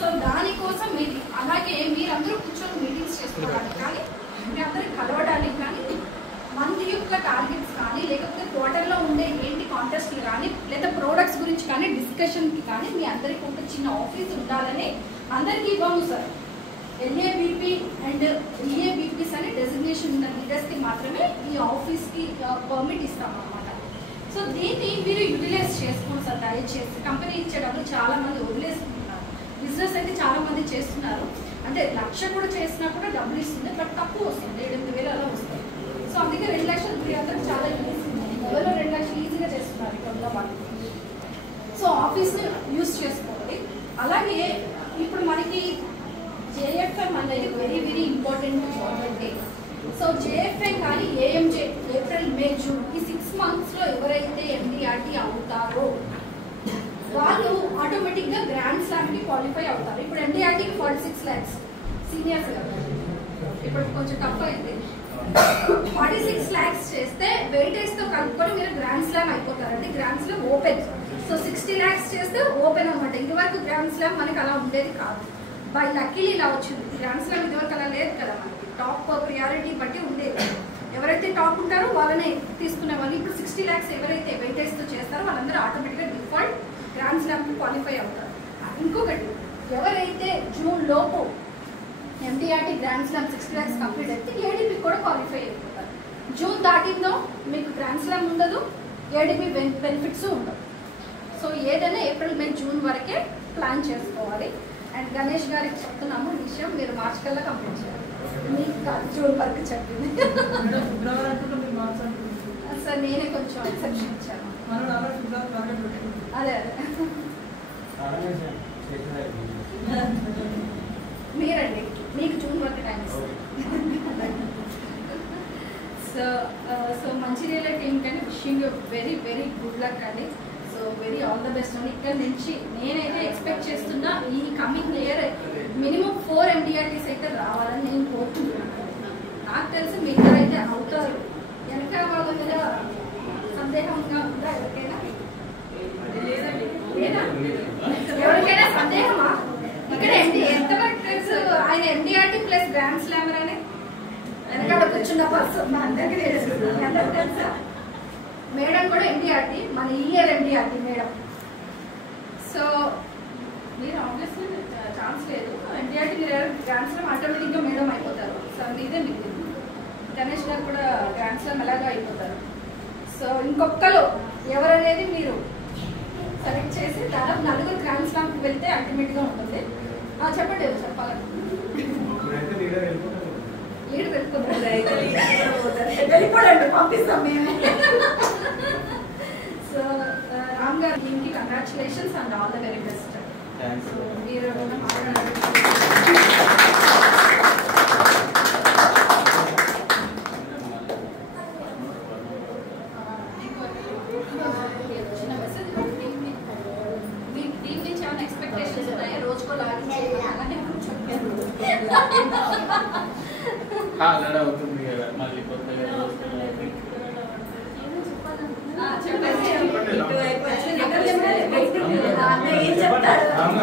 So దానికోసం మీది అలాగే మీరందరూ కూర్చొని మీటింగ్స్ చేసుకోవడానికి కానీ మీ అందరికి కలవడానికి కానీ మంత్ యొక్క టార్గెట్స్ కానీ లేకపోతే క్వార్టర్లో ఉండే ఏంటి కాంటెస్ట్లు కానీ లేదా ప్రోడక్ట్స్ గురించి కానీ డిస్కషన్కి కానీ మీ అందరికీ ఒక చిన్న ఆఫీస్ ఉండాలని అందరికీ ఇవ్వము సార్. ఎల్ఏబిపి అండ్ ఈఏబిపిస్ అనే డెసిగ్నేషన్ ఉన్న లీడర్స్కి మాత్రమే ఈ ఆఫీస్కి పర్మిట్ ఇస్తాం అన్నమాట. సో దీన్ని మీరు యూటిలైజ్ చేసుకోండి సార్. దయచేసి కంపెనీ ఇచ్చేటప్పుడు చాలామంది వదిలేసుకుంటున్నారు. బిజినెస్ అయితే చాలామంది చేస్తున్నారు, అంటే 1,00,000 కూడా చేసినా కూడా డబ్బులు ఇస్తుంది, బట్ తక్కువ వస్తుంది, 7,000 అలా వస్తాయి. సో అందుకే 2,00,000 ఫ్రీ అందరికి చాలా ఈజీ. ఎవరో 2,00,000 ఈజీగా చేస్తున్నారు ఇక్కడ వాళ్ళు. సో ఆఫీస్ని యూజ్ చేసుకోవాలి. అలాగే ఇప్పుడు మనకి జేఎఫ్ఎం అనేది very very important government. So JFM కానీ ఏఎంజే ఏప్రిల్ మే జూన్ ఈ 6 monthsలో ఎవరైతే ఎండిఆర్టీ అవుతారో వాళ్ళు ఆటోమేటిక్గా గ్రాండ్ స్లామ్కి క్వాలిఫై అవుతారు. ఇప్పుడు ఎండిఆర్టీకి 46 lakhs సీనియర్స్ కదా, ఇప్పుడు కొంచెం టఫ్ అయింది. 46 lakhs చేస్తే వెయిటేజ్తో కలుపుకొని మీరు గ్రాండ్ స్లామ్ అయిపోతారు. అంటే grand slam open. So 60 lakhs చేస్తే ఓపెన్ అనమాట. ఇదివరకు గ్రాండ్ స్లామ్ మనకి అలా ఉండేది కాదు. బై లక్కీలీ ఇలా వచ్చింది. గ్రాండ్ స్లామ్ ఇదివరకు అలా లేదు కదా, మనకి టాప్ ప్రియారిటీ బట్టి ఉండేది. ఎవరైతే టాప్ ఉంటారో వాళ్ళనే తీసుకునే వాళ్ళు. ఇప్పుడు 60 lakhs ఎవరైతే వెయిటేజ్తో చేస్తారో వాళ్ళందరూ ఆటోమేటిక్గా డిఫాల్ట్ గ్రాండ్ స్లామ్కి క్వాలిఫై అవుతారు. ఇంకొకటి, ఎవరైతే జూన్ లోపు MDRT grand slam 60 lakhs complete అయితే ఏడీపీ కూడా క్వాలిఫై అయిపోతారు. జూన్ దాటిందో మీకు గ్రాండ్ స్లామ్ ఉండదు, ఏడీపీ బెనిఫిట్స్ ఉండవు. సో ఏదైనా ఏప్రిల్ మే జూన్ వరకే ప్లాన్ చేసుకోవాలి. అండ్ గణేష్ గారికి చెప్తున్నాము ఈ విషయం, మీరు మార్చ్ కల్లా కంప్లీట్ చేయాలి. మీకు కాదు, జూన్ వరకు చెప్పింది సార్. నేనే కొంచెం ఎక్సెప్షన్ ఇచ్చాను. అదే మీరండి, మీకు జూన్ వరకు టైం ఇస్తాను. సో మంచిర్యాల టీం కానీ wishing very very good luck అండి. So very all the best అండి. ఇక్కడ నుంచి నేనైతే ఎక్స్పెక్ట్ చేస్తున్నా ఈ కమింగ్ ఇయర్ మినిమం 4 ఎండిఆర్టీస్ అయితే రావాలని నేను కోరుకుంటున్నాను. నాకు తెలిసి మీ ఇద్దరు అయితే అవుతారు. వెనక వాళ్ళ మీద సందేహంగా ఉందా ఎవరికైనా? లేదా ఎవరికైనా సందేహమా? ఇక్కడ ఎంతవరకు తెలుసు ఆయన ఎండిఆర్టీ ప్లస్ గ్రాండ్ స్లామర్ అని వెనకాల కూర్చున్న పర్సన్ మా అందరికీ తెలుసు. అందరికి తెలుసా? మేడం కూడా ఎండిఆర్టీ, మన ఇయర్ ఎండిఆర్టీ మేడం. సో మీరు ఆబ్వియస్లీ ఛాన్స్ లేదు. ఎన్టీఆర్టీ మీరు గ్రాండ్ స్లామ్ ఆటోమేటిక్గా మేడం అయిపోతారు. సో మీదే మీకు గణేష్ గారు కూడా గ్రాండ్ స్లామ్ ఎలాగా అయిపోతారు. సో ఇంకొకరు ఎవరనేది మీరు సెలెక్ట్ చేసి దాదాపు 4 గ్రాండ్ స్లామ్కి వెళ్తే అల్టిమేట్గా ఉంటుంది. చెప్పండి ఎవరు చెప్పాలని. లీడ్ వెళ్ళిపోండి, పంపిస్తాం మేమే. సో రామ్ గారు టీమ్కి congratulations and all the very best. So మీరు చిన్న మెసేజ్ మీ టీం నుంచి ఏమైనా ఎక్స్పెక్టేషన్స్ ఉన్నాయా? రోజుకో లాగిన్ చేయాలని అవుతుంది కదా మళ్ళీ కొత్తగా చెప్పండి.